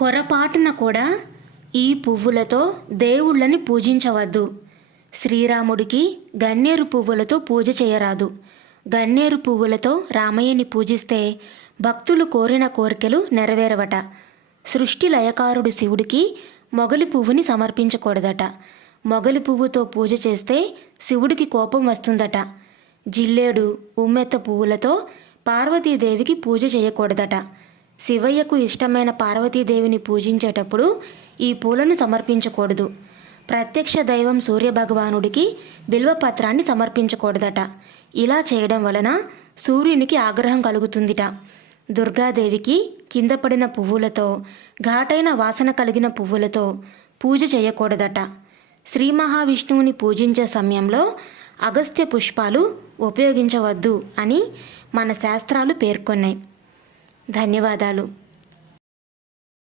పొరపాటున కూడా ఈ పువ్వులతో దేవుళ్ళని పూజించవద్దు. శ్రీరాముడికి గన్నేరు పువ్వులతో పూజ చేయరాదు. గన్నేరు పువ్వులతో రామయ్యని పూజిస్తే భక్తులు కోరిన కోరికలు నెరవేరవట. సృష్టి లయకారుడు శివుడికి మొగలి పువ్వుని సమర్పించకూడదట. మొగలి పువ్వుతో పూజ చేస్తే శివుడికి కోపం వస్తుందట. జిల్లేడు, ఉమ్మెత్త పువ్వులతో పార్వతీదేవికి పూజ చేయకూడదట. శివయ్యకు ఇష్టమైన పార్వతీదేవిని పూజించేటప్పుడు ఈ పూలను సమర్పించకూడదు. ప్రత్యక్ష దైవం సూర్యభగవానుడికి బిల్వపత్రాన్ని సమర్పించకూడదట. ఇలా చేయడం వలన సూర్యునికి ఆగ్రహం కలుగుతుందిట. దుర్గాదేవికి కింద పడిన పువ్వులతో, ఘాటైన వాసన కలిగిన పువ్వులతో పూజ చేయకూడదట. శ్రీ మహావిష్ణువుని పూజించే సమయంలో అగస్త్య పుష్పాలు ఉపయోగించవద్దు అని మన శాస్త్రాలు పేర్కొన్నాయి. ధన్యవాదాలు.